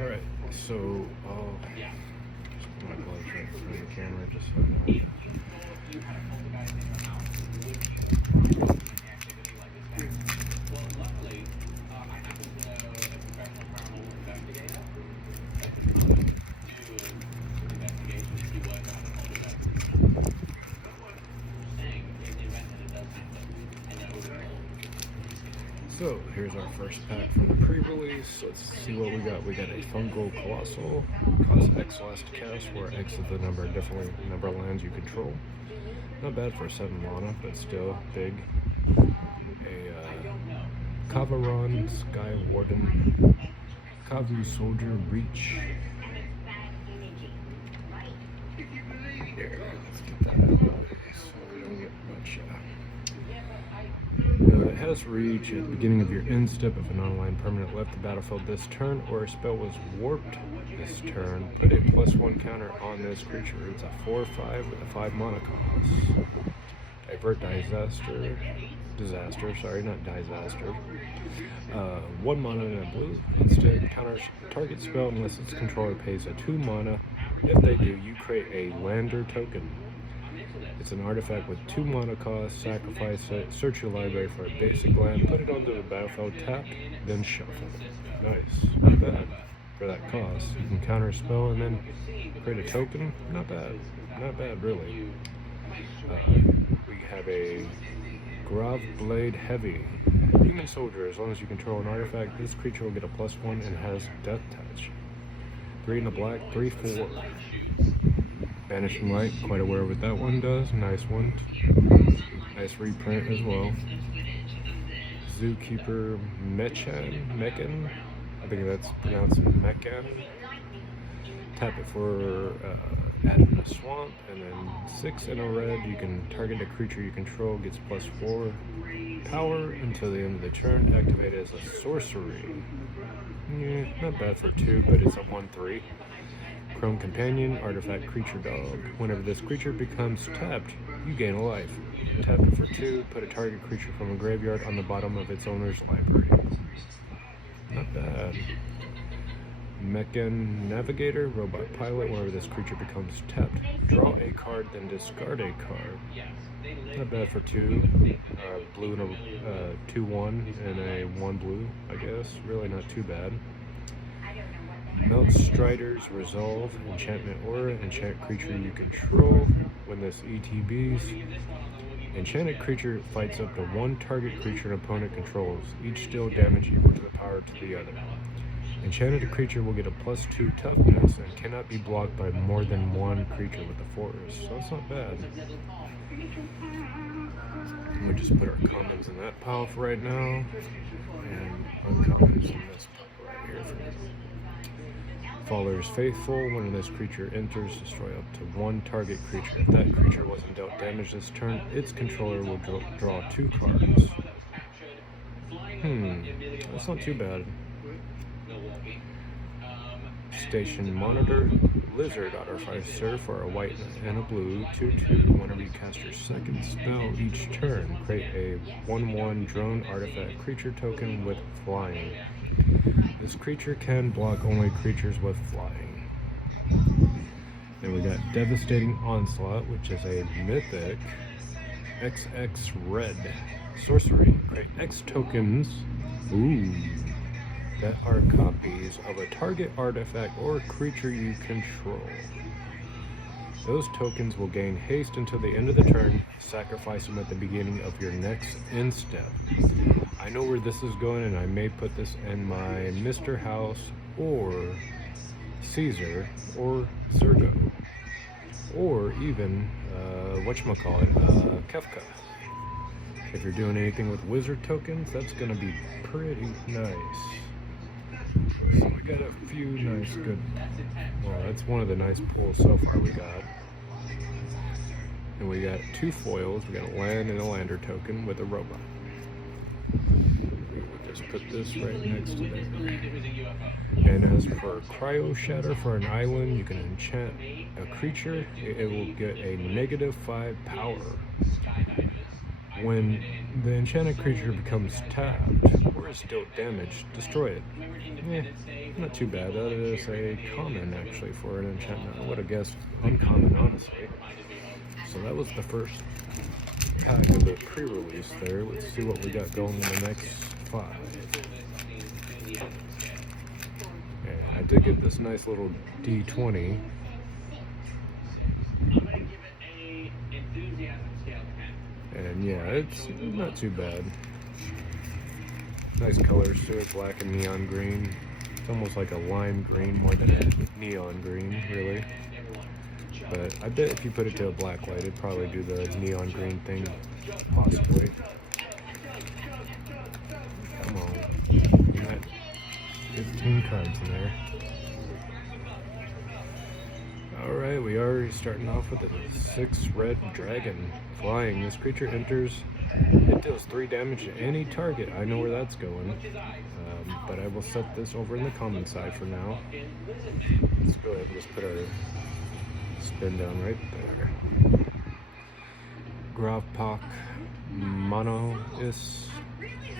Alright, so just put my gloves right in front of the camera just so I can So here's our first pack from the pre-release. Let's see what we got. We got a Fungal Colossal, costs X last to cast, where X is the number of lands you control. Not bad for 7 mana, but still big. A Kavaron, Sky Warden, Kavu Soldier, Reach. There, let's get that out of the way so we don't get much. It has reach at the beginning of your end step. If a non-aligned permanent left the battlefield this turn or a spell was warped this turn, put a +1 counter on this creature. It's a 4/5 with a 5 mana cost. Divert Disaster, sorry, not Disaster. 1 mana and a blue. Instead, counters target spell unless its controller pays a 2 mana. If they do, you create a Lander token. It's an artifact with 2 mana cost, sacrifice it, search your library for a basic land, put it onto the battlefield tapped, then shuffle it. Nice, not bad for that cost. You can counter a spell and then create a token, not bad really. We have a Grav Blade Heavy. Human Soldier, as long as you control an artifact, this creature will get a +1 and has Death Touch. 3 and a black, 3/4. Vanishing Light, quite aware of what that one does. Nice one. Nice reprint as well. Zookeeper Mechan. I think that's pronounced Mechan. Tap it for adding a swamp, and then 6 and a red. You can target a creature you control, gets +4 power until the end of the turn. Activate as a sorcery. Yeah, not bad for 2, but it's a 1/3. Chrome Companion, artifact creature dog. Whenever this creature becomes tapped, you gain a life. Tap it for 2, put a target creature from a graveyard on the bottom of its owner's library. Not bad. Mechan Navigator, robot pilot. Whenever this creature becomes tapped, draw a card, then discard a card. Not bad for 2. Blue and a 2/1 and a 1 blue, I guess. Really not too bad. Melt Strider's Resolve, enchantment aura, enchant creature you control. When this ETBs, enchanted creature fights up to 1 target creature an opponent controls. Each deal damage equal to the power to the other. Enchanted creature will get a +2 toughness and cannot be blocked by more than 1 creature with the forest. So that's not bad. We'll just put our commons in that pile for right now, and uncommons in this pile right here for now. Follower's Faithful. When this creature enters, destroy up to 1 target creature. If that creature wasn't dealt damage this turn, its controller will draw 2 cards. That's not too bad. Station Monitor. Lizard Artificer for a white and a blue. 2/2. Whenever you cast your second spell each turn, create a 1/1 drone artifact creature token with flying. This creature can block only creatures with flying. Then we got Devastating Onslaught, which is a mythic XX red sorcery. Create X tokens that are copies of a target artifact or creature you control. Those tokens will gain haste until the end of the turn. Sacrifice them at the beginning of your next end step. I know where this is going, and I may put this in my Mr. House or Caesar or Sergo, or even Kefka. If you're doing anything with wizard tokens, that's going to be pretty nice. So we got a few nice, good. Well, that's one of the nice pulls so far we got. And we got 2 foils. We got a land and a lander token with a robot. With the just put this right next to there. And as for Cryo Shatter for an island, you can enchant a creature. It will get a -5 power. When the enchanted creature becomes tapped or is dealt damage, destroy it. Not too bad. That is a common actually for an enchantment. I would have guessed uncommon, honestly. So that was the first pack of the pre-release there. Let's see what we got going in the next 5. I did get this nice little D20. And yeah, it's not too bad. Nice colors to it, black and neon green. It's almost like a lime green more than a neon green, really. But I bet if you put it to a black light, it'd probably do the neon green thing, possibly. Come on. You got 15 cards in there. Alright, we are starting off with a 6 red dragon. Flying. This creature enters. It deals 3 damage to any target. I know where that's going. But I will set this over in the common side for now. Let's go ahead and just put our spin down right there. Gravpak Monois.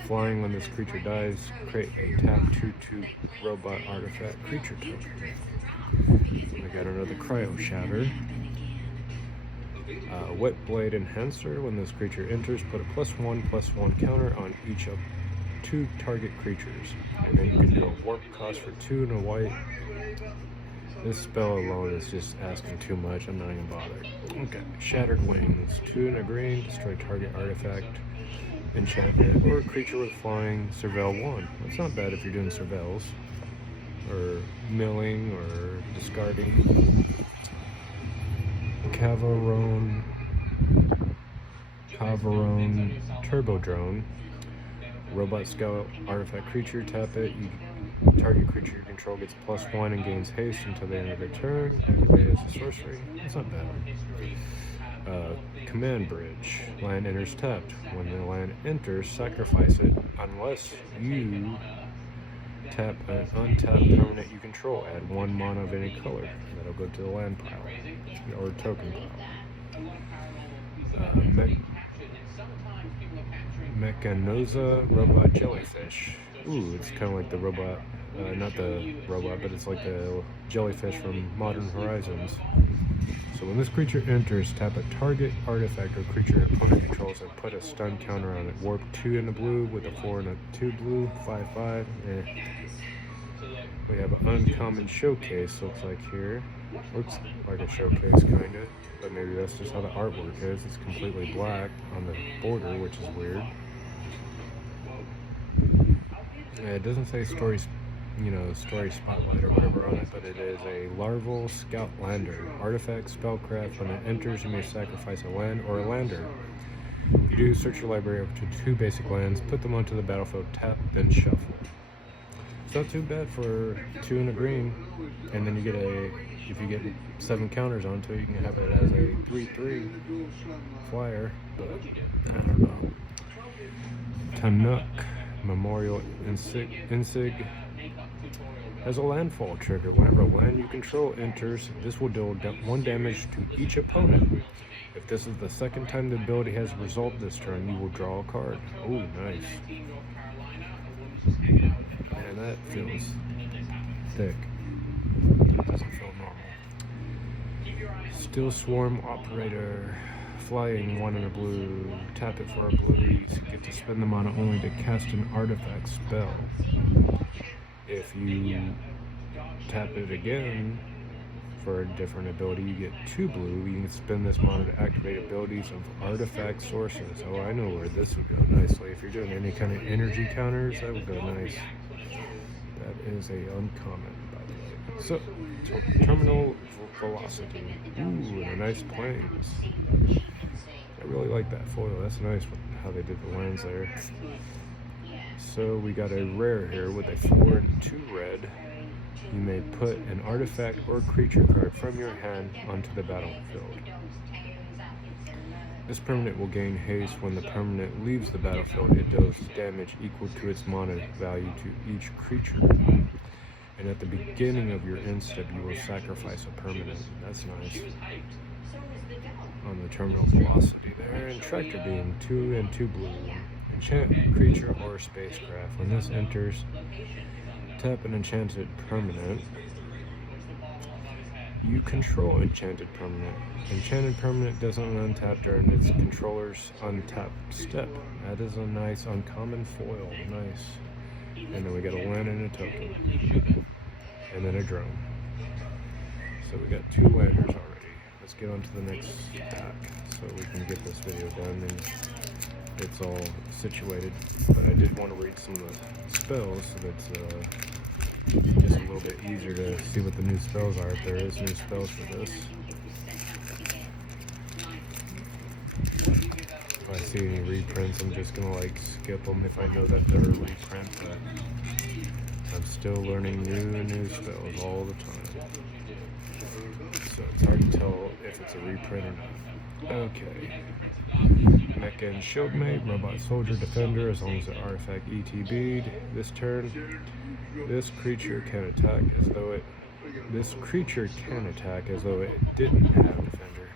Flying. When this creature dies, create a tap 2/2 robot artifact creature token. We got another Cryo Shatter. Wet Blade Enhancer. When this creature enters, put a +1/+1 counter on each of 2 target creatures. And then you can do a warp cost for 2 and a white. This spell alone is just asking too much. I'm not even bothered. Okay. Shattered Wings. 2 and a green. Destroy target artifact, enchantment, or creature with flying. Surveil 1. That's not bad if you're doing surveils, or milling, or discarding. Cavarone Turbo Drone. Robot Scout artifact creature. Tap it. Target creature you control gets +1 and gains haste until the end of their turn. Activate as a sorcery. That's not bad. Command Bridge. Land enters tapped. When the land enters, sacrifice it unless you tap an untapped permanent you control. Add 1 mana of any color. That'll go to the land pile or token pile. Mechanoza Robot Jellyfish. Ooh, it's kind of like the robot, not the robot, but it's like the jellyfish from Modern Horizons. So when this creature enters, tap a target artifact or creature your opponent controls and put a stun counter on it. Warp 2 in the blue with a 4 and a 2 blue, 5/5. We have an uncommon showcase, looks like here. Looks like a showcase, kind of. But maybe that's just how the artwork is. It's completely black on the border, which is weird. Yeah, it doesn't say story spotlight or whatever on it, but it is a larval scout lander. Artifact, spellcraft. When it enters, you may sacrifice a land or a lander. You do search your library up to 2 basic lands, put them onto the battlefield, tap, then shuffle. It's not too bad for 2 and a green, and then you get if you get 7 counters onto it, you can have it as a 3/3 flyer, but I don't know. Tanuk Memorial Insig has a landfall trigger. Whenever a land you control enters, this will deal 1 damage to each opponent. If this is the second time the ability has resolved this turn, you will draw a card. Oh, nice. Man, that feels thick. It doesn't feel normal. Steel Swarm Operator. Flying 1 in a blue. Tap it for abilities. You get to spend the mana only to cast an artifact spell. If you tap it again for a different ability, you get 2 blue. You can spend this mana to activate abilities of artifact sources. Oh, I know where this would go nicely. If you're doing any kind of energy counters, that would go nice. That is a uncommon, by the way. So, Terminal Velocity. Ooh, and a nice planes. I really like that foil. That's nice how they did the lines there. So we got a rare here with a 4 and 2 red. You may put an artifact or creature card from your hand onto the battlefield. This permanent will gain haste when the permanent leaves the battlefield. It does damage equal to its mana value to each creature. And at the beginning of your end step, you will sacrifice a permanent. That's nice. On the terminal velocity there. And Tractor Beam, 2 and 2 blue. Enchant creature or spacecraft. When this enters, tap an enchanted permanent. You control enchanted permanent. Enchanted permanent doesn't untap during its controller's untapped step. That is a nice uncommon foil. Nice. And then we got a land and a token. And then a drone. So we got 2 landers already. Let's get on to the next pack so we can get this video done and it's all situated. But I did want to read some of the spells so that's just a little bit easier to see what the new spells are, if there is new spells for this. If I see any reprints, I'm just gonna like skip them if I know that they're a reprint, but I'm still learning new spells all the time. So it's hard to tell if it's a reprint or not. Okay. Mecha and Shieldmate, Robot Soldier, Defender, as long as the artifact ETB'd. This turn, this creature can attack as though it didn't have Defender.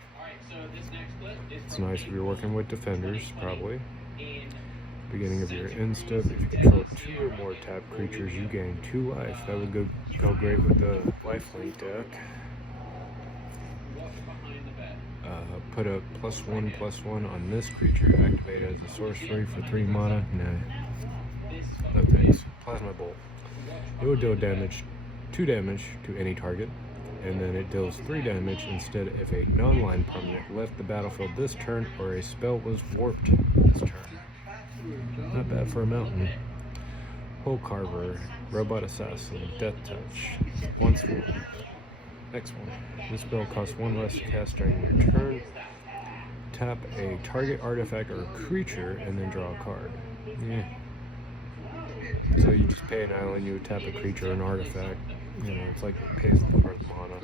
It's nice if you're working with Defenders, probably. Beginning of your end step, if you control 2 or more tapped creatures, you gain 2 life. That would go great with the lifelink deck. Put a +1/+1 on this creature, activate as a sorcery for 3 mana. Nah. No thanks. Plasma Bolt. It would deal 2 damage to any target, and then it deals 3 damage instead if a non-line permanent left the battlefield this turn or a spell was warped this turn. Not bad for a mountain. Hole Carver, Robot Assassin, Death Touch. Once more. Next one. This spell costs 1 less to cast during your turn. Tap a target artifact or creature and then draw a card. Yeah. So you just pay an island, you would tap a creature or an artifact. You know, it's like it pays the card mana.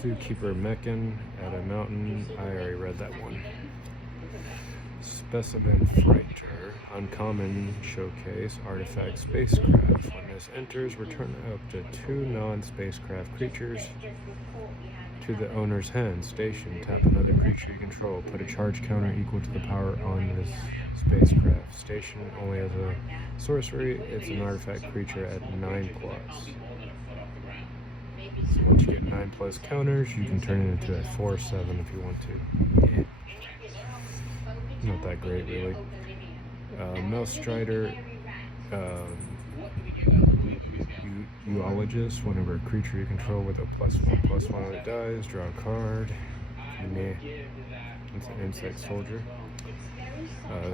Zookeeper Mechan at a mountain. I already read that one. Specimen Frighter, uncommon showcase, artifact spacecraft. When this enters, return up to 2 non-spacecraft creatures to the owner's hand. Station, tap another creature you control. Put a charge counter equal to the power on this spacecraft. Station only has a sorcery. It's an artifact creature at 9+. So once you get 9+ counters, you can turn it into a 4/7 if you want to. Yeah. Not that great, really. Mouse Strider, Uologist. Whenever a creature you control with a +1/+1 when it dies, draw a card. Meh. It's an Insect Soldier.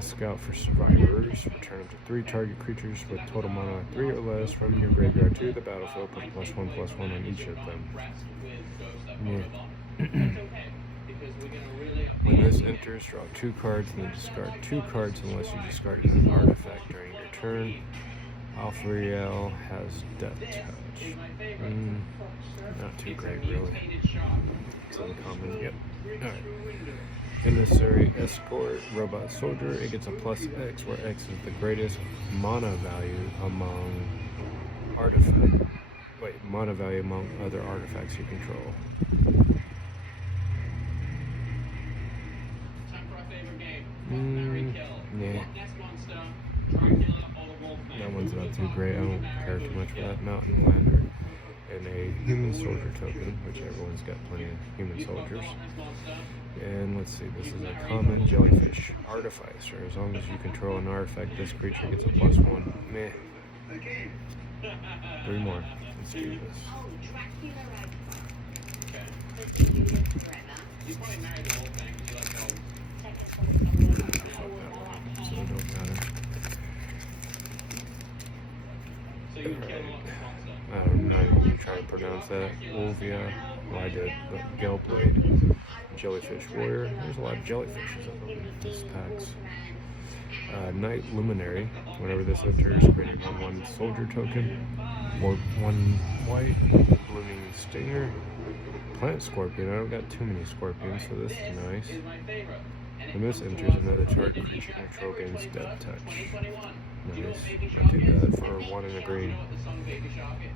Scout for Survivors. Return up to 3 target creatures with total mana 3 or less from your graveyard to the battlefield. Put +1/+1 on each of them. Meh. When this enters, draw 2 cards and then discard 2 cards unless you discard an artifact during your turn. Alfriel has Death Touch. Not too great, really. It's uncommon. Yep. Alright. Emissary Escort, Robot Soldier. It gets a +X, where X is the greatest mana value among other artifacts you control. Yeah. That one's not too great. I don't care too much for that. Mountain Lander. And a human soldier token, which everyone's got plenty of human soldiers. And let's see, this is a common jellyfish artificer. As long as you control an artifact, this creature gets a +1. Meh. 3 more. Let's do this. So it don't matter. I'm not even trying to pronounce that. Wolvia, well I did, but Gelblade, Jellyfish Warrior. There's a lot of jellyfishes in this packs. Night Luminary. Whenever this enters, create a 1/1 soldier token. Or 1 white. Blooming Stinger. Plant Scorpion. I don't got too many scorpions, so this is nice. When this enters, another target creature control gains death touch. Nice. Not too bad for 1 and a green.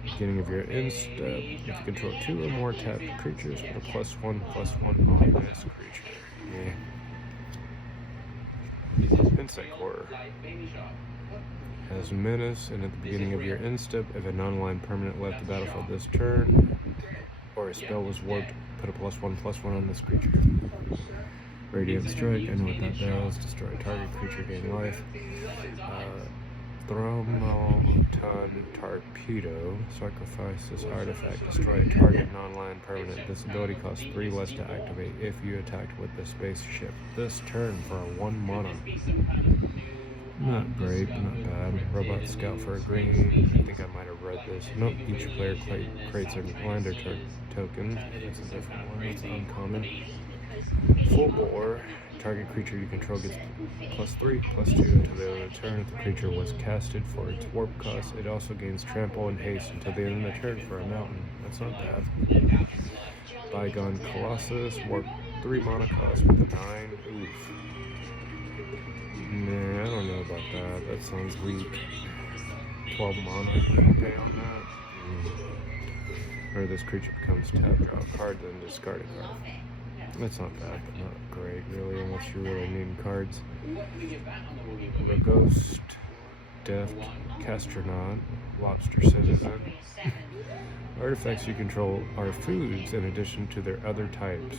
Beginning of your end step, if you control 2 or more tapped creatures, put a +1/+1 on this creature. Yeah. Insect Horror. Has Menace, and at the beginning of your end step, if a non-aligned permanent left the battlefield this turn, or a spell was warped, put a +1/+1 on this creature. Radiant Strike, I know what that does. Destroy target creature, gain life. Thromoton Torpedo. Sacrifice this artifact. Destroy target non-land permanent. This ability costs 3 less to activate if you attacked with the spaceship this turn for a 1 mana. Not great, but not bad. Robot Scout for a green. I think I might have read this. Nope, each player creates a lander token. That's a different one. It's uncommon. Full Bore. Target creature you control gets +3/+2 until the end of the turn. If the creature was casted for its warp cost, it also gains trample and haste until the end of the turn for a mountain. That's not bad. Bygone Colossus. Warp 3 mana cost with a 9. Oof. Nah, I don't know about that. That sounds weak. 12 mana, you pay on that. Or this creature becomes tapped, draw a card, then discard a card. That's not bad, but not great, really, unless you're really needing cards. The Ghost, Death, Castronaut, Lobster Citizen. Artifacts you control are foods in addition to their other types.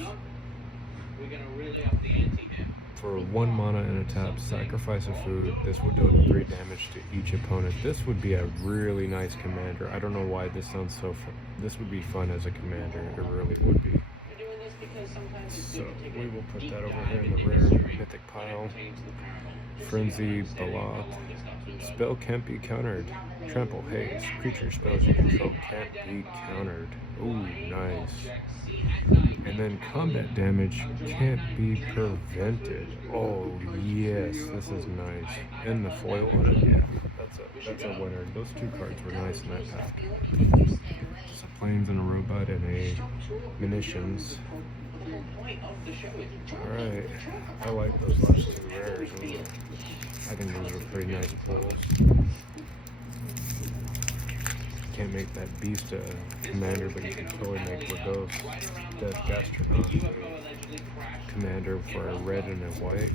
For 1 mana and a tap, sacrifice a food. This would do 3 damage to each opponent. This would be a really nice commander. I don't know why this sounds so fun. This would be fun as a commander. It really would be. So we will put that over here in the rare mythic pile. Frenzy, Baloth. Spell can't be countered. Trample, haste. Creature spells you control can't be countered. Ooh, nice. And then combat damage can't be prevented. Oh yes, this is nice. And the foil, yeah, that's a winner. Those 2 cards were nice in that pack. Just a planes and a robot and a munitions. Alright, I like those last 2 rares. I think those are pretty nice pulls. Can't make that beast a commander, but you can totally make Lagos Death Gastronaut commander for a red and a white.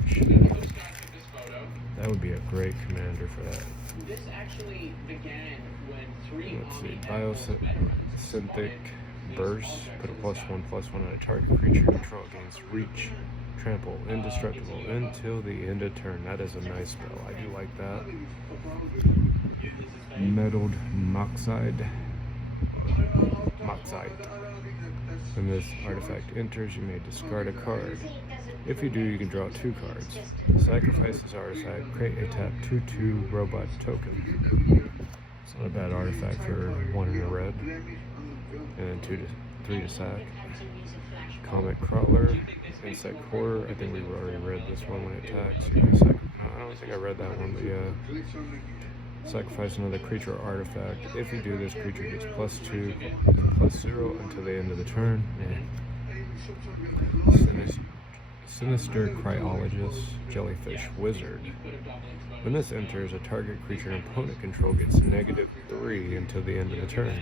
That would be a great commander for that. Let's see, Biosynthetic Burst, put a +1/+1 on a target creature control against reach, trample, indestructible until the end of turn. That is a nice spell. I do like that. Meddled Moxide. When this artifact enters, you may discard a card. If you do, you can draw 2 cards. Sacrifice this artifact, create a tap 2/2 robot token. It's not a bad artifact for 1 in a red. And then 3 to sack. Comet Crawler, Insect Horror. I think we've already read this one when it attacks. No, I don't think I read that one, but yeah. Sacrifice another creature or artifact. If you do, this creature gets +2/+0 until the end of the turn. Sinister Cryologist, Jellyfish Wizard. When this enters, a target creature and opponent control gets -3 until the end of the turn.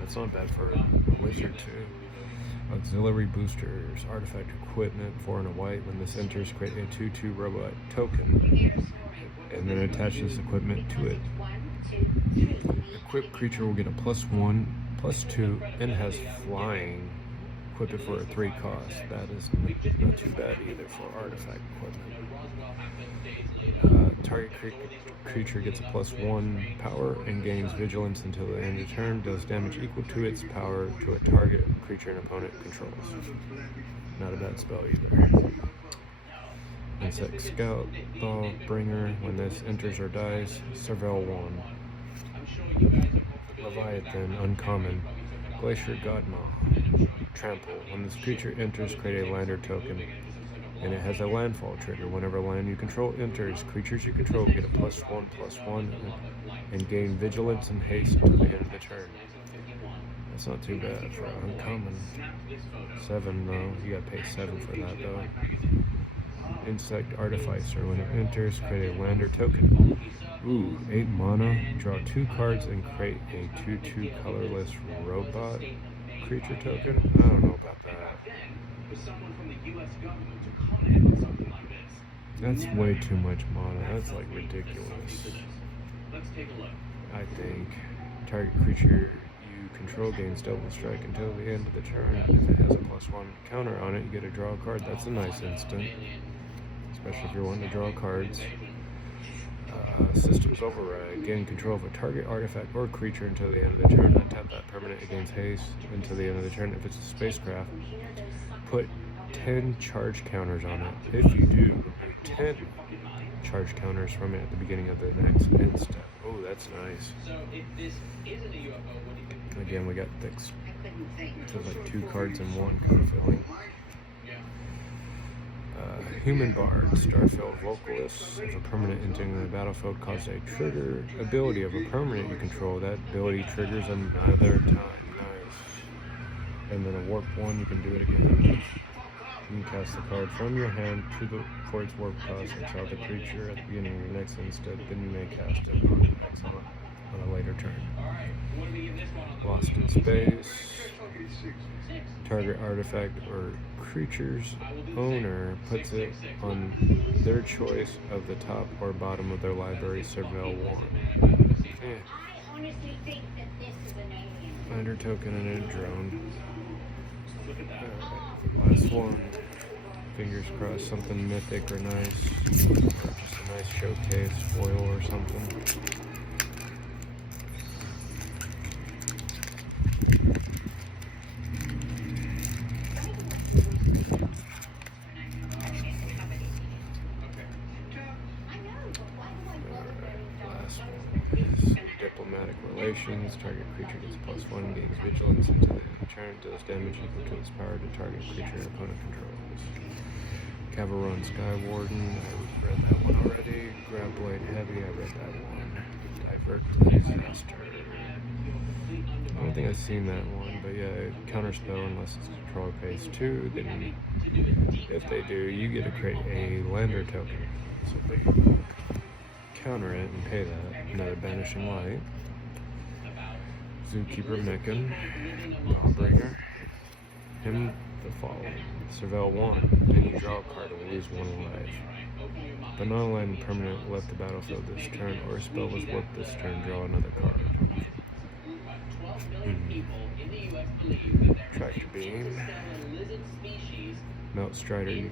That's not bad for a wizard too. Auxiliary Boosters, Artifact Equipment, 4 and a white. When this enters, create a 2/2 robot token, and then attach this equipment to it. Equipped creature will get a +1/+2 and has flying. Equip it for a 3 cost. That is not too bad either for artifact equipment. Target creature gets a +1 power and gains vigilance until the end of the turn. Does damage equal to its power to a target creature and opponent controls. Not a bad spell either. Insect Scout, Thaw Bringer. When this enters or dies, Surveil 1. Leviathan, uncommon. Glacier Godmaw, Trample. When this creature enters, create a lander token, and it has a landfall trigger. Whenever land you control enters, creatures you control get a +1/+1 and gain vigilance and haste until the end of the turn. That's not too bad for uncommon. 7 though, you gotta pay 7 for that though. Insect Artificer. When it enters, create a lander token. Ooh, 8 mana, draw 2 cards and create a 2/2 colorless robot creature token? I don't know about that. That's way too much mana. That's like ridiculous. I think. Target creature you control gains double strike until the end of the turn. If it has a +1 counter on it, you get to draw a card. That's a nice instant, especially if you're wanting to draw cards. Systems Override. Gain control of a target artifact or creature until the end of the turn. Untap that permanent. It gains haste until the end of the turn. If it's a spacecraft, put 10 charge counters on it. If you do, remove 10 charge counters from it at the beginning of the next end step. Oh, that's nice. Again, we got fixed. So like 2 cards in one kind of feeling. Human Bard, Starfield Vocalist. If a permanent entering the battlefield causes a trigger ability of a permanent you control, that ability triggers another time. Nice. And then a warp 1, you can do it again. You can cast the card from your hand for its warp cost, exile the creature at the beginning of your next instep, then you may cast it on exile on a later turn. Lost in Space. Target artifact or creature's owner puts it on their choice of the top or bottom of their library Surveil 1. Lander token and a drone. Last one. Fingers crossed something mythic or nice. Or just a nice showcase foil or something. Diplomatic Relations. Target creature gets +1, gains vigilance until the end of the turn, deals damage equal to its power to target creature and opponent controls. Cavalron Skywarden, I read that one already. Grab Blade Heavy, I read that one. Divert Disaster. I don't think I've seen that one, but yeah, counterspell unless it's controller pays 2. Then if they do, you get to create a lander token. So if they counter it and pay that, another Banishing Light. Zookeeper Meccan, Dawnbringer. Him the following. Surveil 1, then you draw a card and lose 1 life. But not a land permanent left the battlefield this turn, or a spell was worked this turn, draw another card. Tractor Beam. Melt Strider,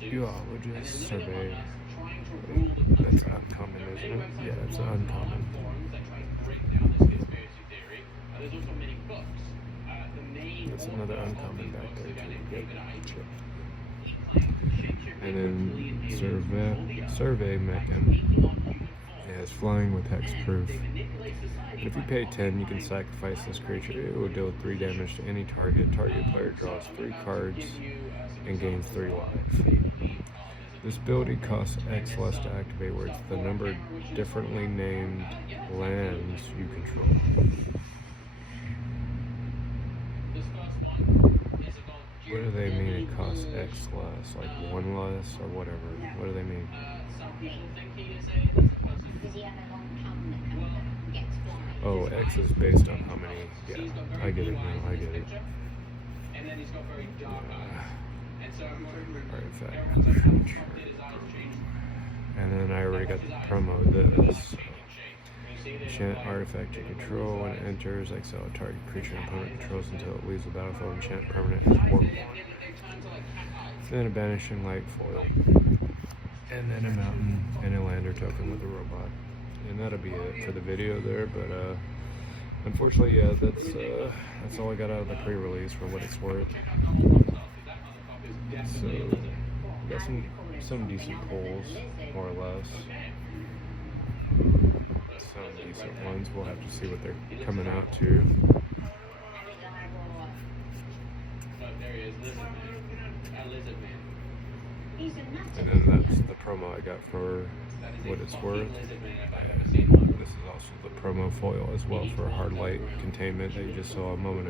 Geologist, Survey. That's uncommon, isn't it? Yeah, that's uncommon. That's another uncommon back there too. Yep. And then Survey Meccan. Yeah, it's flying with hexproof. And if you pay 10, you can sacrifice this creature. It will deal 3 damage to any target. Target player draws 3 cards and gains 3 life. This ability costs X less to activate, where it's the number differently named lands you control. What do they mean it costs X less? Like 1 less or whatever? What do they mean? Oh, X is based on how many. Yeah, I get it now. I get it. Artifact. And then I already got the promo of this. Enchant artifact you control. When it enters, exile a target creature and opponent controls until it leaves the battlefield. Enchant permanent is warp 1. Then a Banishing Light foil. And then a mountain and a lander token with a robot. And that'll be it for the video there, but unfortunately, yeah, that's all I got out of the pre-release for what it's worth. So, got some decent pulls, more or less. Some decent ones. We'll have to see what they're coming out to. And then that's the promo I got for what it's worth. This is also the promo foil as well for Hard Light Containment that you just saw a moment ago.